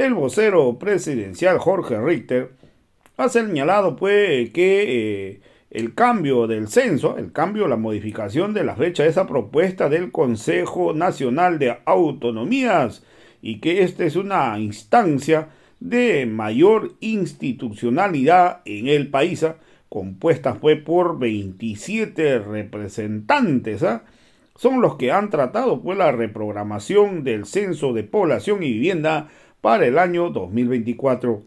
El vocero presidencial Jorge Richter ha señalado pues que el cambio del censo, la modificación de la fecha, esa propuesta del Consejo Nacional de Autonomías, y que esta es una instancia de mayor institucionalidad en el país, compuesta fue por 27 representantes, son los que han tratado pues la reprogramación del censo de población y vivienda para el año 2024.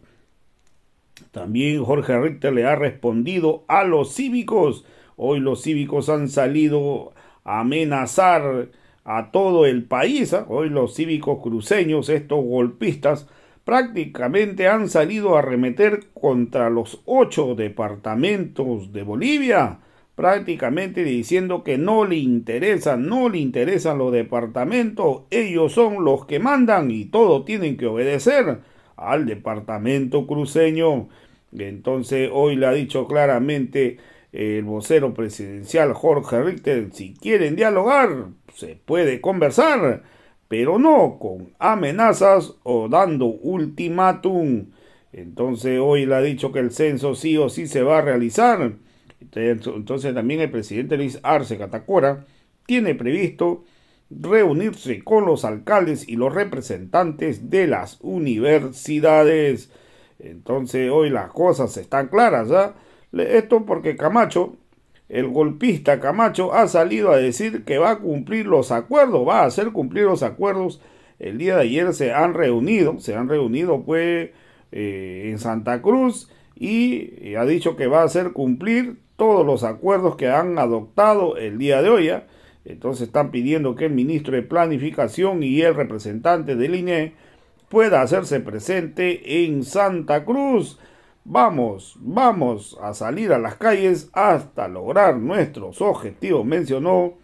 También Jorge Richter le ha respondido a los cívicos. Hoy los cívicos han salido a amenazar a todo el país. Hoy los cívicos cruceños, estos golpistas, prácticamente han salido a arremeter contra los 8 departamentos de Bolivia, prácticamente diciendo que no le interesan los departamentos, ellos son los que mandan y todos tienen que obedecer al departamento cruceño. Entonces hoy le ha dicho claramente el vocero presidencial Jorge Richter: si quieren dialogar, se puede conversar, pero no con amenazas o dando ultimátum. Entonces hoy le ha dicho que el censo sí o sí se va a realizar. Entonces también el presidente Luis Arce Catacora tiene previsto reunirse con los alcaldes y los representantes de las universidades. Entonces hoy las cosas están claras, esto porque Camacho, el golpista Camacho, ha salido a decir que va a cumplir los acuerdos, va a hacer cumplir los acuerdos. El día de ayer se han reunido pues en Santa Cruz, y ha dicho que va a hacer cumplir todos los acuerdos que han adoptado el día de hoy. Entonces están pidiendo que el ministro de Planificación y el representante del INE pueda hacerse presente en Santa Cruz. Vamos a salir a las calles hasta lograr nuestros objetivos, mencionó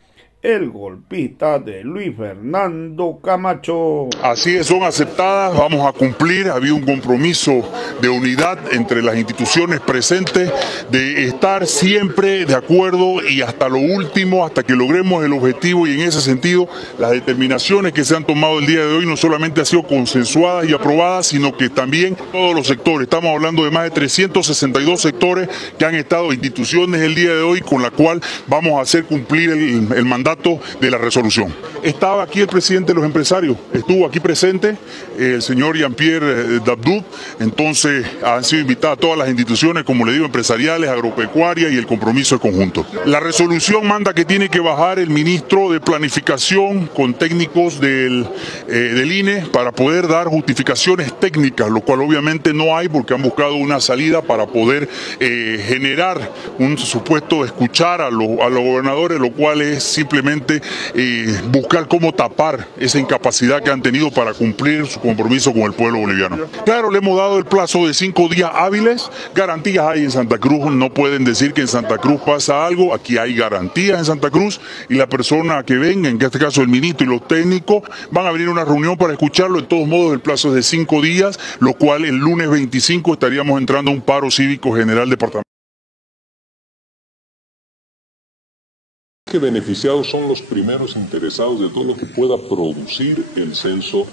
el golpista de Luis Fernando Camacho. Así es, son aceptadas, vamos a cumplir. Había un compromiso de unidad entre las instituciones presentes, de estar siempre de acuerdo y hasta lo último, hasta que logremos el objetivo, y en ese sentido las determinaciones que se han tomado el día de hoy no solamente han sido consensuadas y aprobadas, sino que también todos los sectores. Estamos hablando de más de 362 sectores que han estado instituciones el día de hoy, con la cual vamos a hacer cumplir el mandato de la resolución. Estaba aquí el presidente de los empresarios, estuvo aquí presente el señor Jean-Pierre Dabdub. Entonces han sido invitadas todas las instituciones, como le digo, empresariales, agropecuarias, y el compromiso es conjunto. La resolución manda que tiene que bajar el ministro de Planificación con técnicos del INE para poder dar justificaciones técnicas, lo cual obviamente no hay, porque han buscado una salida para poder generar un supuesto escuchar a los gobernadores, lo cual es simplemente buscar cómo tapar esa incapacidad que han tenido para cumplir su compromiso con el pueblo boliviano. Claro, le hemos dado el plazo de 5 días hábiles. Garantías hay en Santa Cruz, no pueden decir que en Santa Cruz pasa algo. Aquí hay garantías en Santa Cruz, y la persona que venga, en este caso el ministro y los técnicos, van a venir a una reunión para escucharlo. De todos modos, el plazo es de 5 días, lo cual el lunes 25 estaríamos entrando a un paro cívico general departamental. Que beneficiados son los primeros interesados de todo lo que pueda producir el Censo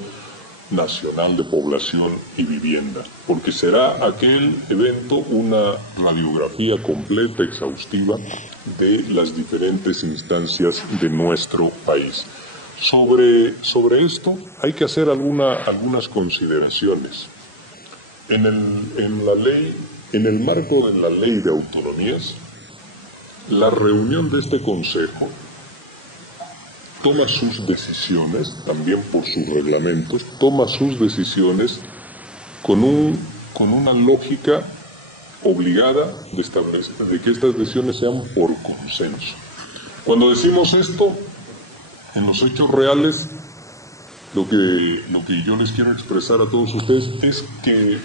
Nacional de Población y Vivienda, porque será aquel evento una radiografía completa, exhaustiva, de las diferentes instancias de nuestro país. Sobre esto hay que hacer algunas consideraciones. En el marco de la Ley de Autonomías, la reunión de este Consejo toma sus decisiones, también por sus reglamentos, toma sus decisiones con una lógica obligada de que estas decisiones sean por consenso. Cuando decimos esto, en los hechos reales, lo que yo les quiero expresar a todos ustedes es que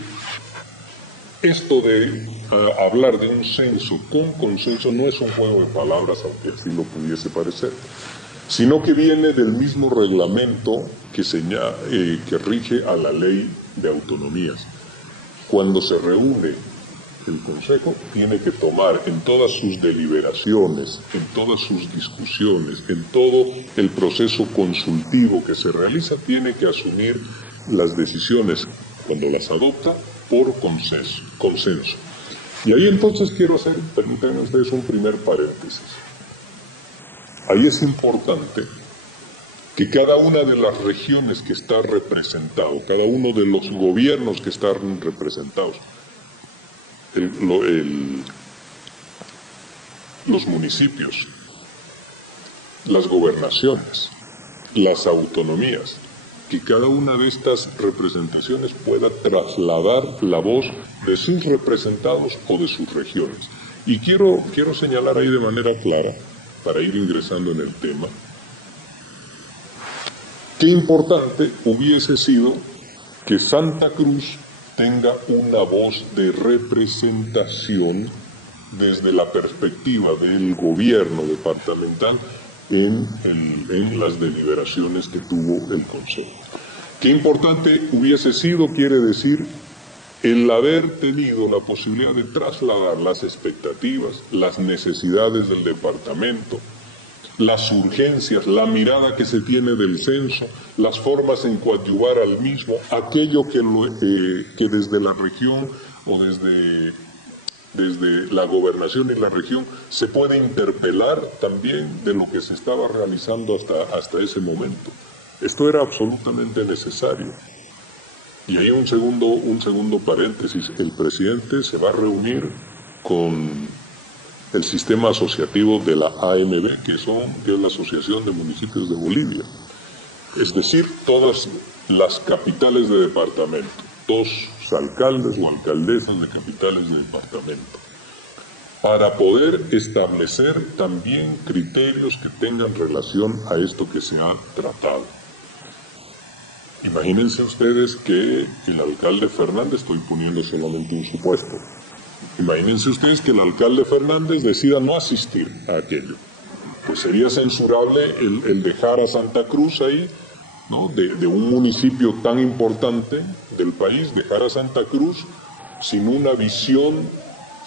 esto de hablar de un censo con consenso no es un juego de palabras, aunque así lo pudiese parecer, sino que viene del mismo reglamento que rige a la Ley de Autonomías. Cuando se reúne el Consejo, tiene que tomar en todas sus deliberaciones, en todas sus discusiones, en todo el proceso consultivo que se realiza, tiene que asumir las decisiones cuando las adopta por consenso. Y ahí entonces quiero hacer, permítanme ustedes, un primer paréntesis. Ahí es importante que cada una de las regiones que está representado, cada uno de los gobiernos que están representados, los municipios, las gobernaciones, las autonomías, que cada una de estas representaciones pueda trasladar la voz de sus representados o de sus regiones. Y quiero señalar ahí de manera clara, para ir ingresando en el tema, qué importante hubiese sido que Santa Cruz tenga una voz de representación desde la perspectiva del gobierno departamental en las deliberaciones que tuvo el Consejo. Qué importante hubiese sido, quiere decir, el haber tenido la posibilidad de trasladar las expectativas, las necesidades del departamento, las urgencias, la mirada que se tiene del censo, las formas en coadyuvar al mismo, aquello que desde la región o desde la gobernación y la región se puede interpelar también de lo que se estaba realizando hasta ese momento. Esto era absolutamente necesario. Y hay un segundo paréntesis. El presidente se va a reunir con el sistema asociativo de la AMB, que es la Asociación de Municipios de Bolivia. Es decir, todas las capitales de departamento, 2 alcaldes o alcaldesas de capitales de departamento, para poder establecer también criterios que tengan relación a esto que se ha tratado. Imagínense ustedes que el alcalde Fernández, estoy poniendo solamente un supuesto, imagínense ustedes que el alcalde Fernández decida no asistir a aquello. Pues sería censurable el dejar a Santa Cruz ahí, ¿no? De un municipio tan importante del país, dejar a Santa Cruz sin una visión,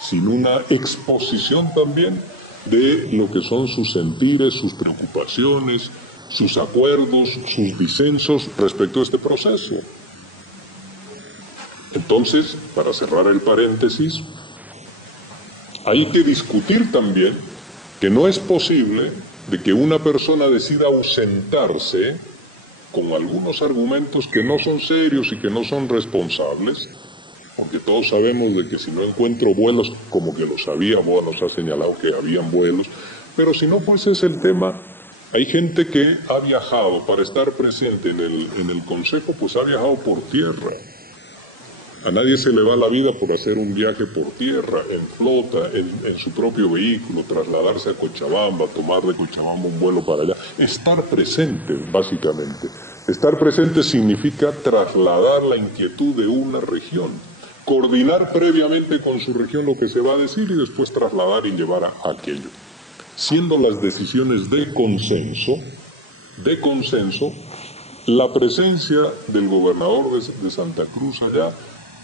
sin una exposición también de lo que son sus sentires, sus preocupaciones, sus acuerdos, sus disensos respecto a este proceso. Entonces, para cerrar el paréntesis, hay que discutir también que no es posible de que una persona decida ausentarse con algunos argumentos que no son serios y que no son responsables, porque todos sabemos de que si no encuentro vuelos, como que los había, nos ha señalado que habían vuelos, pero si no, pues es el tema. Hay gente que ha viajado para estar presente en el Consejo, pues ha viajado por tierra. A nadie se le va la vida por hacer un viaje por tierra, en flota, en su propio vehículo, trasladarse a Cochabamba, tomar de Cochabamba un vuelo para allá. Estar presente, básicamente. Estar presente significa trasladar la inquietud de una región, coordinar previamente con su región lo que se va a decir y después trasladar y llevar a aquello. Siendo las decisiones de consenso, la presencia del gobernador de Santa Cruz allá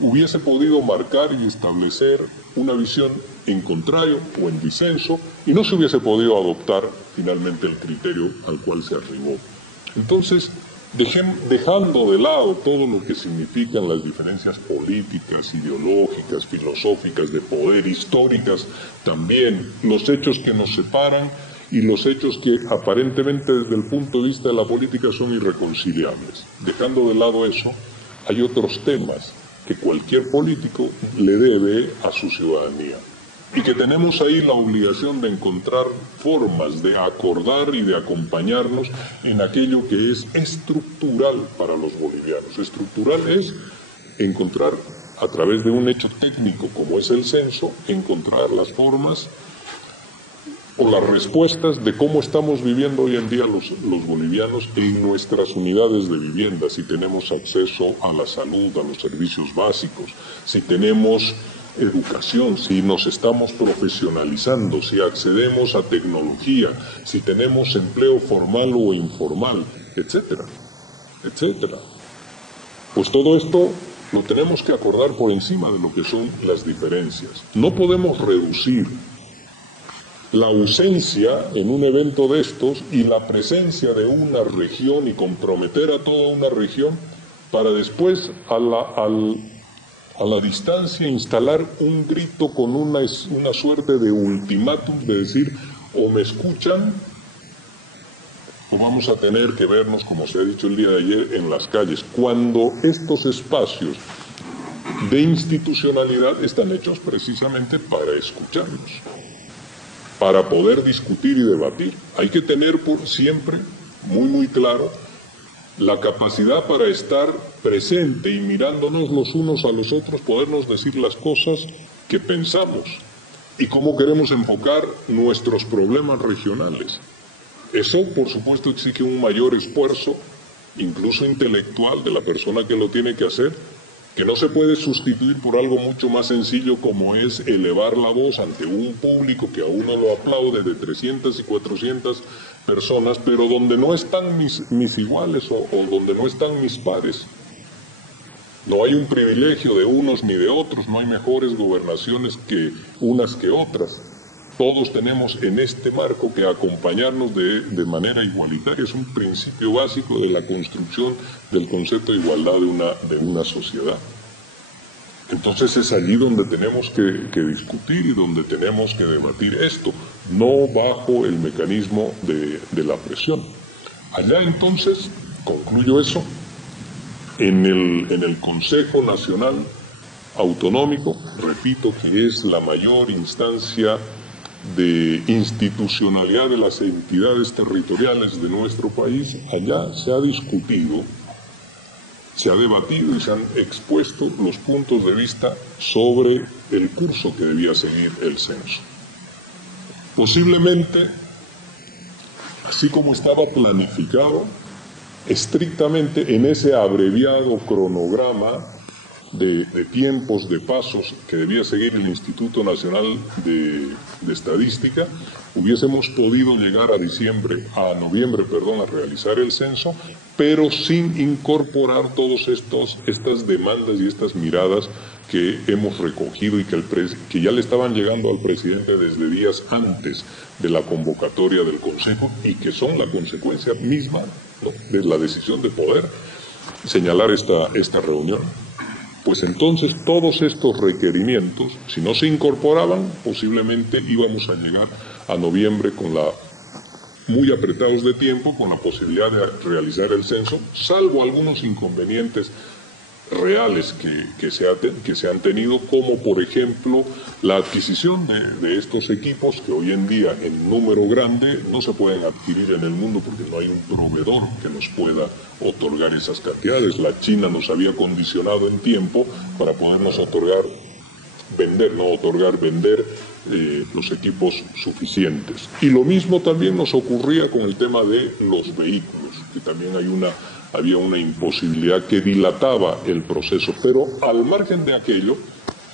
hubiese podido marcar y establecer una visión en contrario o en disenso y no se hubiese podido adoptar finalmente el criterio al cual se arribó. Entonces, dejando de lado todo lo que significan las diferencias políticas, ideológicas, filosóficas, de poder, históricas, también los hechos que nos separan y los hechos que aparentemente desde el punto de vista de la política son irreconciliables. Dejando de lado eso, hay otros temas que cualquier político le debe a su ciudadanía y que tenemos ahí la obligación de encontrar formas de acordar y de acompañarnos en aquello que es estructural para los bolivianos. Estructural es encontrar, a través de un hecho técnico como es el censo, encontrar las formas o las respuestas de cómo estamos viviendo hoy en día los bolivianos en nuestras unidades de vivienda, si tenemos acceso a la salud, a los servicios básicos, si tenemos educación, si nos estamos profesionalizando, si accedemos a tecnología, si tenemos empleo formal o informal, etcétera, etcétera. Pues todo esto lo tenemos que acordar por encima de lo que son las diferencias. No podemos reducir la ausencia en un evento de estos y la presencia de una región y comprometer a toda una región para después a la distancia instalar un grito con una suerte de ultimátum, de decir, o me escuchan o vamos a tener que vernos, como se ha dicho el día de ayer, en las calles, cuando estos espacios de institucionalidad están hechos precisamente para escucharnos, para poder discutir y debatir. Hay que tener por siempre muy claro la capacidad para estar presente y mirándonos los unos a los otros, podernos decir las cosas que pensamos y cómo queremos enfocar nuestros problemas regionales. Eso, por supuesto, exige un mayor esfuerzo, incluso intelectual, de la persona que lo tiene que hacer, que no se puede sustituir por algo mucho más sencillo como es elevar la voz ante un público que a uno lo aplaude de 300 y 400 personas, pero donde no están mis iguales o donde no están mis pares. No hay un privilegio de unos ni de otros, no hay mejores gobernaciones que unas que otras. Todos tenemos en este marco que acompañarnos de manera igualitaria. Es un principio básico de la construcción del concepto de igualdad de una sociedad. Entonces es allí donde tenemos que discutir y donde tenemos que debatir esto, no bajo el mecanismo de la presión. Allá entonces, concluyo eso, en el Consejo Nacional Autonómico, repito que es la mayor instancia de institucionalidad de las entidades territoriales de nuestro país, allá se ha discutido, se ha debatido y se han expuesto los puntos de vista sobre el curso que debía seguir el censo. Posiblemente, así como estaba planificado, estrictamente en ese abreviado cronograma de tiempos, de pasos que debía seguir el Instituto Nacional de Estadística, hubiésemos podido llegar a noviembre, a realizar el censo, pero sin incorporar todas estas demandas y estas miradas que hemos recogido y que ya le estaban llegando al presidente desde días antes de la convocatoria del Consejo y que son la consecuencia misma, ¿no?, de la decisión de poder señalar esta reunión. Pues entonces todos estos requerimientos, si no se incorporaban, posiblemente íbamos a llegar a noviembre muy apretados de tiempo, con la posibilidad de realizar el censo, salvo algunos inconvenientes reales que se han tenido, como por ejemplo la adquisición de estos equipos que hoy en día en número grande no se pueden adquirir en el mundo porque no hay un proveedor que nos pueda otorgar esas cantidades. La China nos había condicionado en tiempo para podernos vender los equipos suficientes. Y lo mismo también nos ocurría con el tema de los vehículos, que también había una imposibilidad que dilataba el proceso, pero al margen de aquello,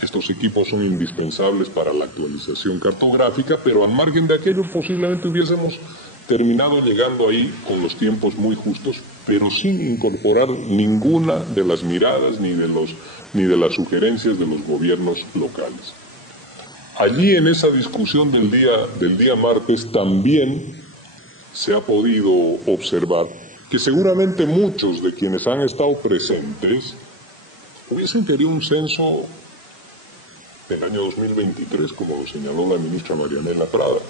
estos equipos son indispensables para la actualización cartográfica, pero al margen de aquello posiblemente hubiésemos terminado llegando ahí con los tiempos muy justos, pero sin incorporar ninguna de las miradas ni de las sugerencias de los gobiernos locales. Allí en esa discusión del día martes también se ha podido observar que seguramente muchos de quienes han estado presentes hubiesen querido un censo del año 2023, como lo señaló la ministra Marianela Prada.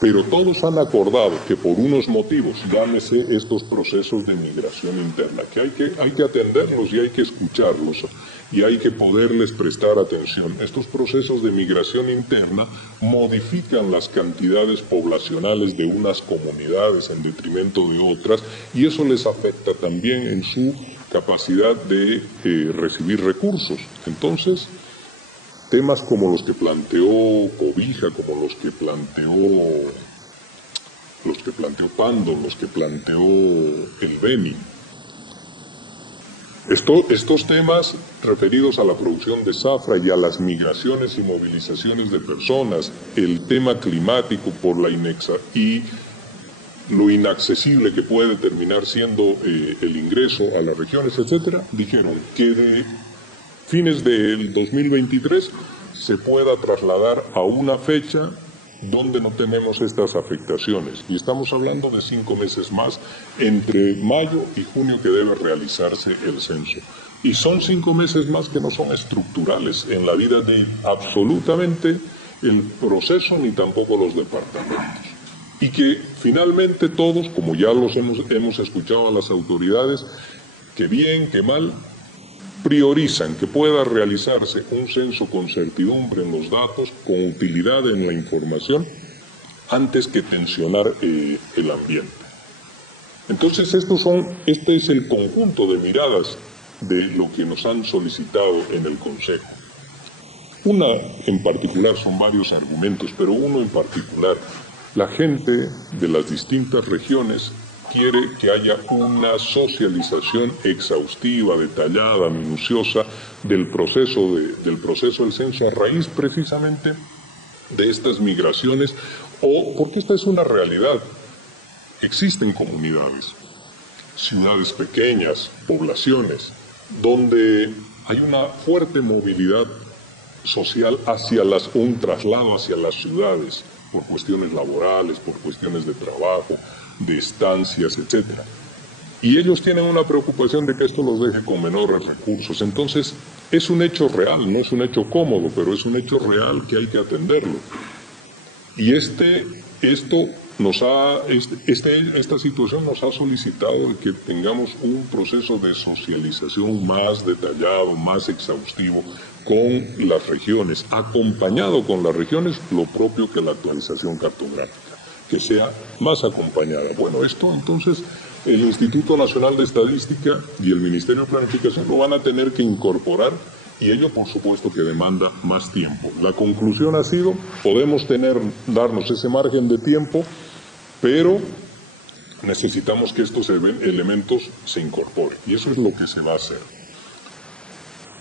Pero todos han acordado que por unos motivos, llámese estos procesos de migración interna, que hay que atenderlos y hay que escucharlos y hay que poderles prestar atención. Estos procesos de migración interna modifican las cantidades poblacionales de unas comunidades en detrimento de otras y eso les afecta también en su capacidad de recibir recursos. Entonces, temas como los que planteó Cobija, como los que planteó Pando, los que planteó el Beni, estos temas referidos a la producción de zafra y a las migraciones y movilizaciones de personas, el tema climático por y lo inaccesible que puede terminar siendo el ingreso a las regiones, etcétera, dijeron que de fines del 2023 se pueda trasladar a una fecha donde no tenemos estas afectaciones. Y estamos hablando de 5 meses más, entre mayo y junio, que debe realizarse el censo. Y son 5 meses más que no son estructurales en la vida de absolutamente el proceso, ni tampoco los departamentos. Y que finalmente todos, como ya los hemos escuchado a las autoridades, que bien, que mal, priorizan que pueda realizarse un censo con certidumbre en los datos, con utilidad en la información, antes que tensionar el ambiente. Entonces este es el conjunto de miradas de lo que nos han solicitado en el Consejo. Una en particular, son varios argumentos, pero uno en particular: la gente de las distintas regiones quiere que haya una socialización exhaustiva, detallada, minuciosa del proceso del censo, a raíz precisamente de estas migraciones, o porque esta es una realidad. Existen comunidades, ciudades pequeñas, poblaciones, donde hay una fuerte movilidad social hacia un traslado hacia las ciudades, por cuestiones laborales, por cuestiones de trabajo, de estancias, etc. Y ellos tienen una preocupación de que esto los deje con menores recursos. Entonces, es un hecho real, no es un hecho cómodo, pero es un hecho real que hay que atenderlo. Y esta situación nos ha solicitado que tengamos un proceso de socialización más detallado, más exhaustivo con las regiones, acompañado con las regiones, lo propio que la actualización cartográfica, que sea más acompañada. Bueno, esto entonces el Instituto Nacional de Estadística y el Ministerio de Planificación lo van a tener que incorporar, y ello por supuesto que demanda más tiempo. La conclusión ha sido, podemos darnos ese margen de tiempo, pero necesitamos que estos elementos se incorporen, y eso es lo que se va a hacer.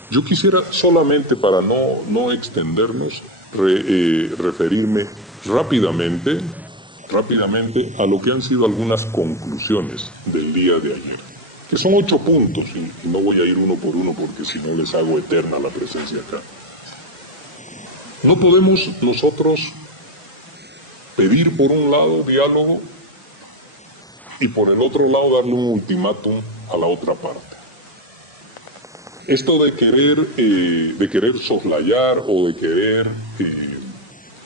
Yo quisiera solamente, para no extendernos, referirme rápidamente a lo que han sido algunas conclusiones del día de ayer, que son 8 puntos, y no voy a ir uno por uno porque si no les hago eterna la presencia acá. No podemos nosotros pedir por un lado diálogo y por el otro lado darle un ultimátum a la otra parte. Esto de querer soslayar o de querer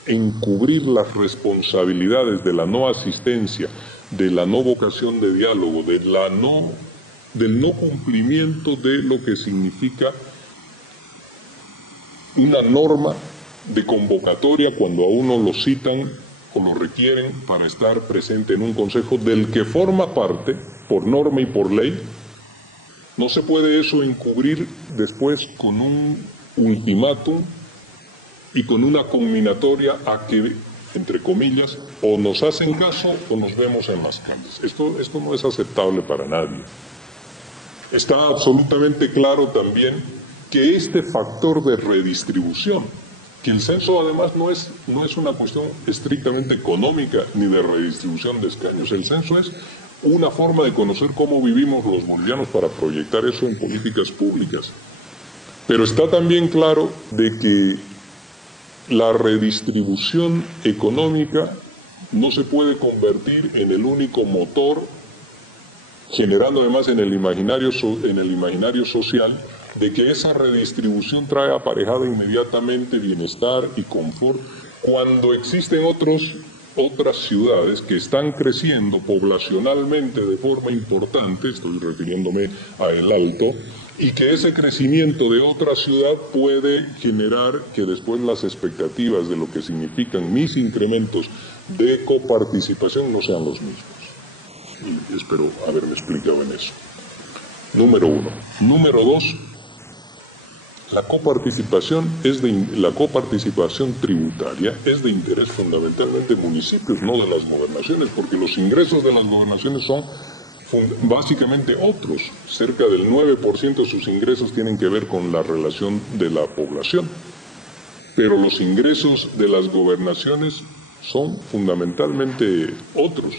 encubrir las responsabilidades de la no asistencia, de la no vocación de diálogo, del no cumplimiento de lo que significa una norma de convocatoria cuando a uno lo citan o lo requieren para estar presente en un consejo del que forma parte por norma y por ley. No se puede eso encubrir después con un ultimátum y con una conminatoria a que, entre comillas, o nos hacen caso o nos vemos en las calles. Esto no es aceptable para nadie. Está absolutamente claro también que este factor de redistribución, que el censo además no es una cuestión estrictamente económica ni de redistribución de escaños. El censo es una forma de conocer cómo vivimos los bolivianos para proyectar eso en políticas públicas. Pero está también claro de que la redistribución económica no se puede convertir en el único motor, generando además en el imaginario social de que esa redistribución trae aparejada inmediatamente bienestar y confort, cuando existen otras ciudades que están creciendo poblacionalmente de forma importante, estoy refiriéndome a El Alto, y que ese crecimiento de otra ciudad puede generar que después las expectativas de lo que significan mis incrementos de coparticipación no sean los mismos. Y espero haberme explicado en eso. Número 1. Número 2. La coparticipación tributaria es de interés fundamentalmente de municipios, no de las gobernaciones, porque los ingresos de las gobernaciones son básicamente otros. Cerca del 9% de sus ingresos tienen que ver con la relación de la población. Pero los ingresos de las gobernaciones son fundamentalmente otros.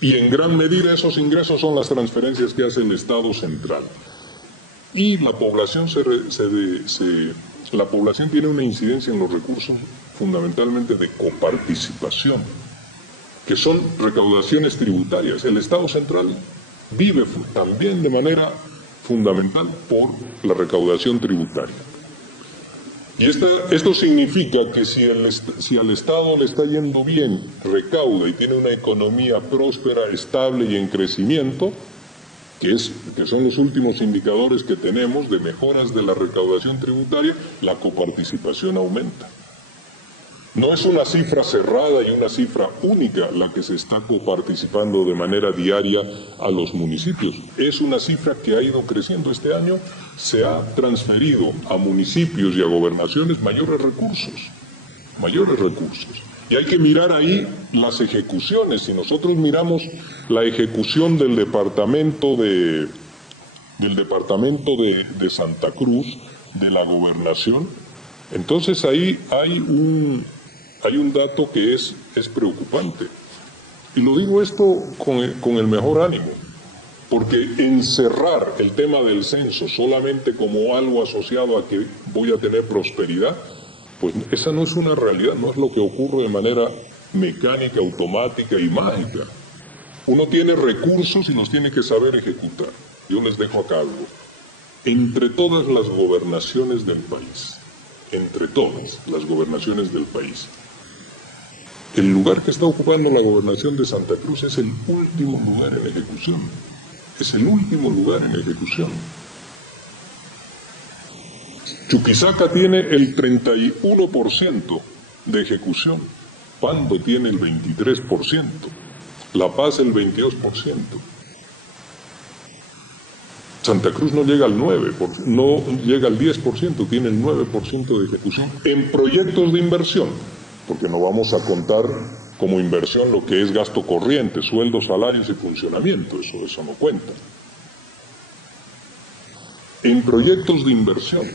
Y en gran medida esos ingresos son las transferencias que hace el Estado central. Y la población se la población tiene una incidencia en los recursos fundamentalmente de coparticipación, que son recaudaciones tributarias. El Estado central vive también de manera fundamental por la recaudación tributaria. Y esto significa que si al Estado le está yendo bien, recauda y tiene una economía próspera, estable y en crecimiento, que son los últimos indicadores que tenemos de mejoras de la recaudación tributaria, la coparticipación aumenta. No es una cifra cerrada y una cifra única la que se está coparticipando de manera diaria a los municipios. Es una cifra que ha ido creciendo. Este año se ha transferido a municipios y a gobernaciones mayores recursos. Y hay que mirar ahí las ejecuciones. Si nosotros miramos la ejecución del departamento de Santa Cruz, de la gobernación, entonces ahí hay un dato que es preocupante. Y lo digo esto con el mejor ánimo, porque encerrar el tema del censo solamente como algo asociado a que voy a tener prosperidad, pues esa no es una realidad, no es lo que ocurre de manera mecánica, automática y mágica. Uno tiene recursos y los tiene que saber ejecutar. Yo les dejo acá algo. Entre todas las gobernaciones del país, el lugar que está ocupando la gobernación de Santa Cruz es el último lugar en ejecución. Chuquisaca tiene el 31% de ejecución. Pando tiene el 23%. La Paz el 22%. Santa Cruz no llega al 9%, no llega al 10%, tiene el 9% de ejecución en proyectos de inversión, porque no vamos a contar como inversión lo que es gasto corriente, sueldos, salarios y funcionamiento, eso no cuenta. En proyectos de inversión,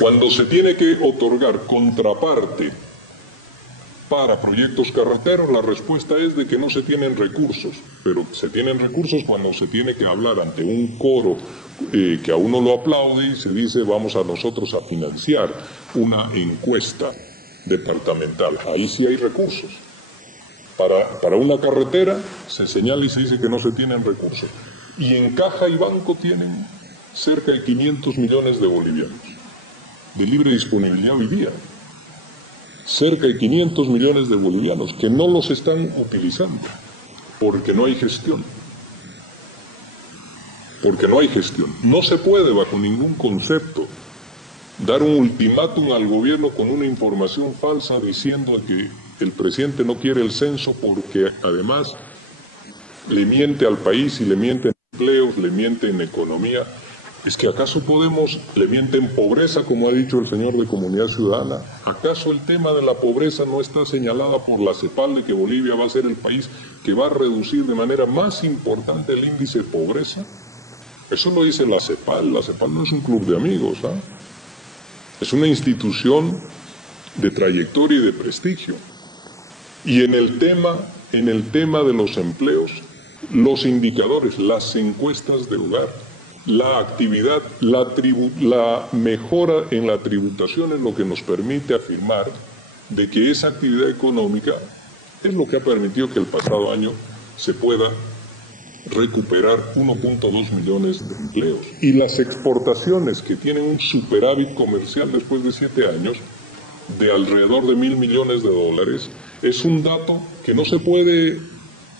cuando se tiene que otorgar contraparte para proyectos carreteros, la respuesta es de que no se tienen recursos, pero se tienen recursos cuando se tiene que hablar ante un coro que a uno lo aplaude y se dice vamos a nosotros a financiar una encuesta departamental. Ahí sí hay recursos. Para una carretera se señala y se dice que no se tienen recursos. Y en caja y banco tienen cerca de 500 millones de bolivianos de libre disponibilidad hoy día. Cerca de 500 millones de bolivianos que no los están utilizando porque no hay gestión. No se puede bajo ningún concepto dar un ultimátum al gobierno con una información falsa diciendo que el presidente no quiere el censo porque además le miente al país y le miente en empleos, le miente en economía. ¿Es que acaso le miente en pobreza, como ha dicho el señor de Comunidad Ciudadana? ¿Acaso el tema de la pobreza no está señalada por la CEPAL de que Bolivia va a ser el país que va a reducir de manera más importante el índice de pobreza? Eso lo dice la CEPAL no es un club de amigos, ¿ah? Es una institución de trayectoria y de prestigio. Y en el tema de los empleos, los indicadores, las encuestas de hogar, la actividad, la mejora en la tributación es lo que nos permite afirmar de que esa actividad económica es lo que ha permitido que el pasado año se pueda recuperar 1.2 millones de empleos. Y las exportaciones que tienen un superávit comercial después de 7 años de alrededor de $1.000 millones, es un dato que no se puede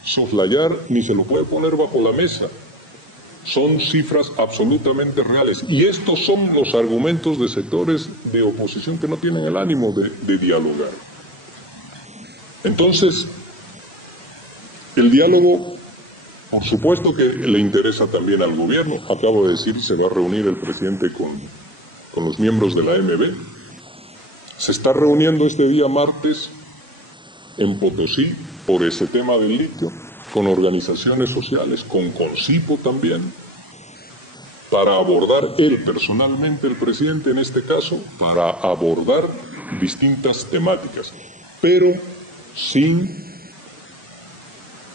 soslayar ni se lo puede poner bajo la mesa. Son cifras absolutamente reales. Y estos son los argumentos de sectores de oposición que no tienen el ánimo de dialogar. Entonces, el diálogo, por supuesto que le interesa también al gobierno. Acabo de decir, se va a reunir el presidente con los miembros de la AMB. Se está reuniendo este día martes en Potosí por ese tema del litio, con organizaciones sociales, con Concipo también, para abordar él personalmente, el presidente en este caso, para abordar distintas temáticas, pero sin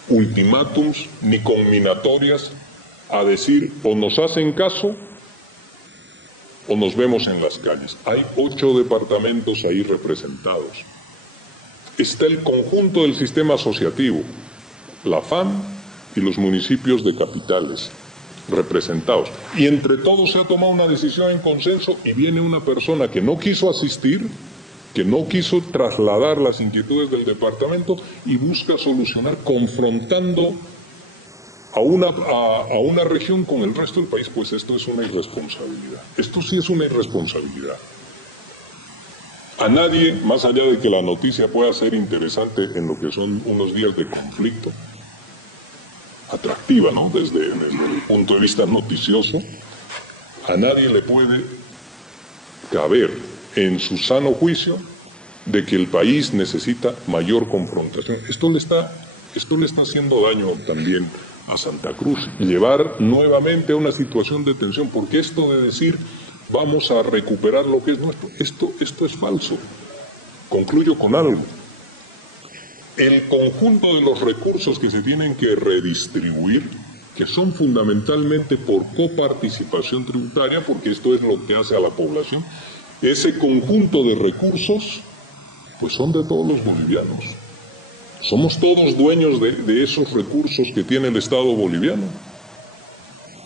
ultimátums ni conminatorias a decir o nos hacen caso o nos vemos en las calles. Hay 8 departamentos ahí representados. Está el conjunto del sistema asociativo, la FAM y los municipios de capitales representados. Y entre todos se ha tomado una decisión en consenso y viene una persona que no quiso asistir, que no quiso trasladar las inquietudes del departamento y busca solucionar confrontando a una región con el resto del país. Pues esto es una irresponsabilidad. Esto sí es una irresponsabilidad. A nadie, más allá de que la noticia pueda ser interesante en lo que son unos días de conflicto, atractiva, ¿no? Desde el punto de vista noticioso, a nadie le puede caber en su sano juicio de que el país necesita mayor confrontación. Esto le está haciendo daño también a Santa Cruz, llevar nuevamente a una situación de tensión, porque esto de decir vamos a recuperar lo que es nuestro, esto es falso. Concluyo con algo. El conjunto de los recursos que se tienen que redistribuir, que son fundamentalmente por coparticipación tributaria, porque esto es lo que hace a la población, ese conjunto de recursos, pues son de todos los bolivianos. Somos todos dueños de esos recursos que tiene el Estado boliviano.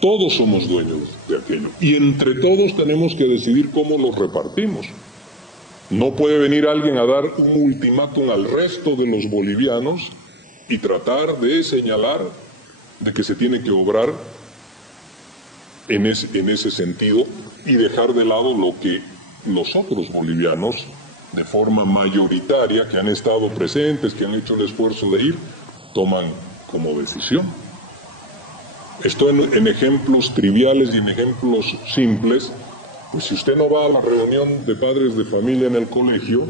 Todos somos dueños de aquello. Y entre todos tenemos que decidir cómo los repartimos. No puede venir alguien a dar un ultimátum al resto de los bolivianos y tratar de señalar de que se tiene que obrar en ese sentido y dejar de lado lo que los otros bolivianos, de forma mayoritaria, que han estado presentes, que han hecho el esfuerzo de ir, toman como decisión. Esto en ejemplos triviales y en ejemplos simples. Pues si usted no va a la reunión de padres de familia en el colegio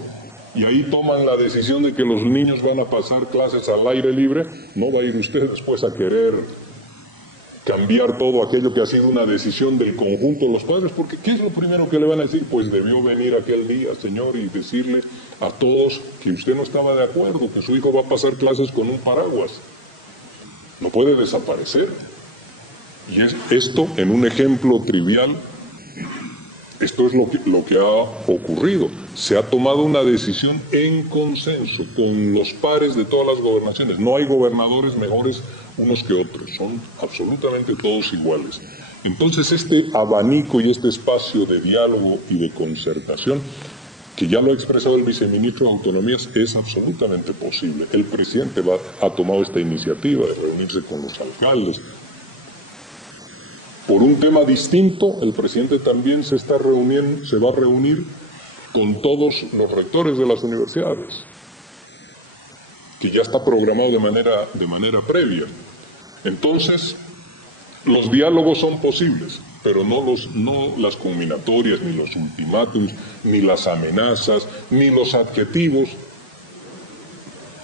y ahí toman la decisión de que los niños van a pasar clases al aire libre, no va a ir usted después a querer cambiar todo aquello que ha sido una decisión del conjunto de los padres, porque ¿qué es lo primero que le van a decir? Pues debió venir aquel día, señor, y decirle a todos que usted no estaba de acuerdo, que su hijo va a pasar clases con un paraguas. No puede desaparecer. Y esto, en un ejemplo trivial, esto es lo que ha ocurrido. Se ha tomado una decisión en consenso con los pares de todas las gobernaciones. No hay gobernadores mejores unos que otros, son absolutamente todos iguales. Entonces este abanico y este espacio de diálogo y de concertación, que ya lo ha expresado el viceministro de Autonomías, es absolutamente posible. El presidente ha tomado esta iniciativa de reunirse con los alcaldes. Por un tema distinto, el presidente también se va a reunir con todos los rectores de las universidades, que ya está programado de manera previa. Entonces, los diálogos son posibles, pero no las combinatorias, ni los ultimátums, ni las amenazas, ni los adjetivos.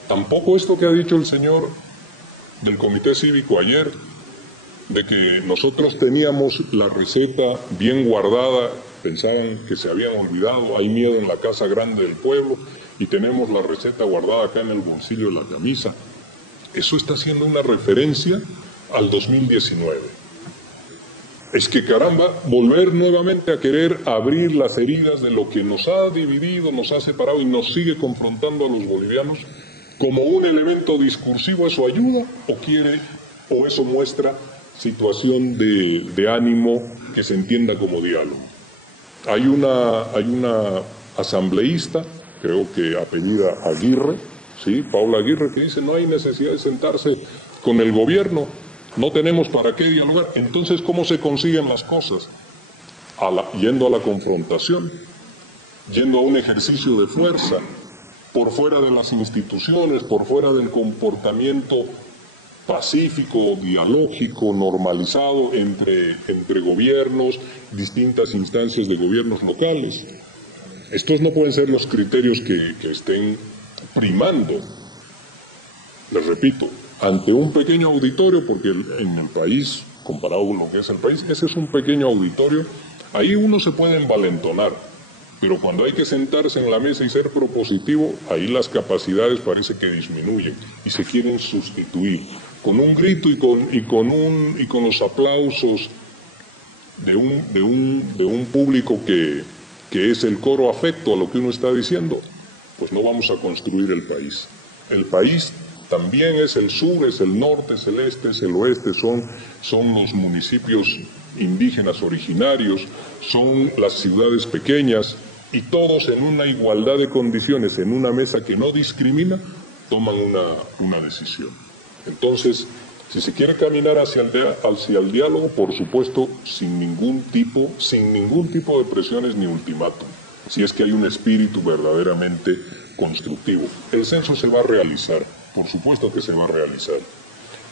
Tampoco esto que ha dicho el señor del Comité Cívico ayer, de que nosotros teníamos la receta bien guardada, pensaban que se habían olvidado, hay miedo en la casa grande del pueblo y tenemos la receta guardada acá en el bolsillo de la camisa. Eso está haciendo una referencia al 2019. Es que caramba, volver nuevamente a querer abrir las heridas de lo que nos ha dividido, nos ha separado y nos sigue confrontando a los bolivianos como un elemento discursivo, ¿eso ayuda o eso muestra situación de ánimo que se entienda como diálogo? Hay una asambleísta, creo que apellida Aguirre, ¿sí? Paula Aguirre, que dice no hay necesidad de sentarse con el gobierno, no tenemos para qué dialogar. Entonces, ¿cómo se consiguen las cosas? Yendo a la confrontación, yendo a un ejercicio de fuerza, por fuera de las instituciones, por fuera del comportamiento pacífico, dialógico, normalizado entre gobiernos, distintas instancias de gobiernos locales. Estos no pueden ser los criterios que estén primando. Les repito, ante un pequeño auditorio, porque en el país, comparado con lo que es el país, ese es un pequeño auditorio, ahí uno se puede envalentonar, pero cuando hay que sentarse en la mesa y ser propositivo, ahí las capacidades parece que disminuyen y se quieren sustituir con un grito y con los aplausos de un público que es el coro afecto a lo que uno está diciendo, pues no vamos a construir el país. El país también es el sur, es el norte, es el este, es el oeste, son los municipios indígenas originarios, son las ciudades pequeñas, y todos en una igualdad de condiciones, en una mesa que no discrimina, toman una decisión. Entonces, si se quiere caminar hacia el diálogo, por supuesto, sin ningún tipo de presiones ni ultimátum, si es que hay un espíritu verdaderamente constructivo. El censo se va a realizar, por supuesto que se va a realizar,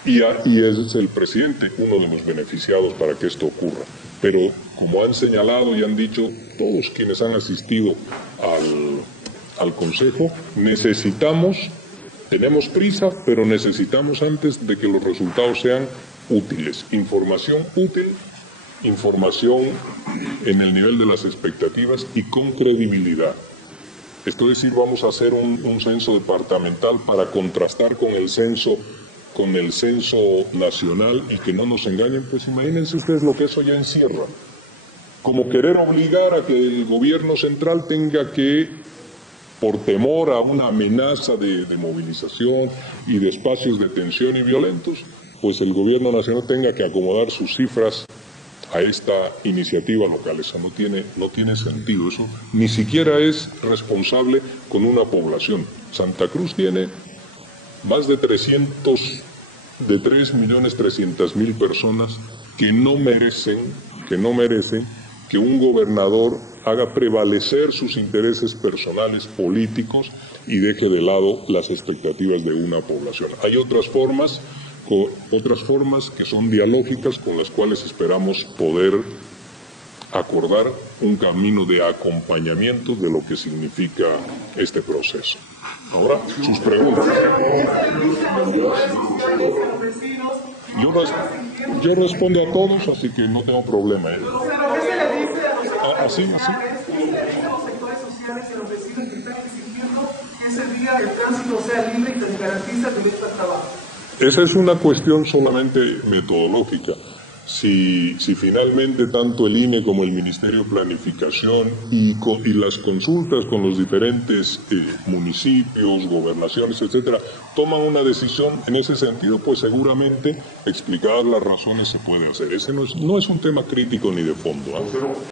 y es el presidente uno de los beneficiados para que esto ocurra. Pero, como han señalado y han dicho todos quienes han asistido al Consejo, tenemos prisa, pero necesitamos antes de que los resultados sean útiles. Información útil, información en el nivel de las expectativas y con credibilidad. Esto es decir, vamos a hacer un censo departamental para contrastar con el censo nacional y que no nos engañen. Pues imagínense ustedes lo que eso ya encierra. Como querer obligar a que el gobierno central tenga que, por temor a una amenaza de movilización y de espacios de tensión y violentos, pues el gobierno nacional tenga que acomodar sus cifras a esta iniciativa local. Eso no tiene sentido, eso ni siquiera es responsable con una población. Santa Cruz tiene más de 3.300.000 personas que no merecen que un gobernador haga prevalecer sus intereses personales políticos y deje de lado las expectativas de una población. Hay otras formas que son dialógicas, con las cuales esperamos poder acordar un camino de acompañamiento de lo que significa este proceso. Ahora, sus preguntas. Yo respondo a todos, así que no tengo problema. Así. Esa es una cuestión solamente metodológica. Si finalmente tanto el INE como el Ministerio de Planificación y las consultas con los diferentes municipios, gobernaciones, etcétera, toman una decisión en ese sentido, pues seguramente explicadas las razones se puede hacer. Ese no es un tema crítico ni de fondo, ¿eh?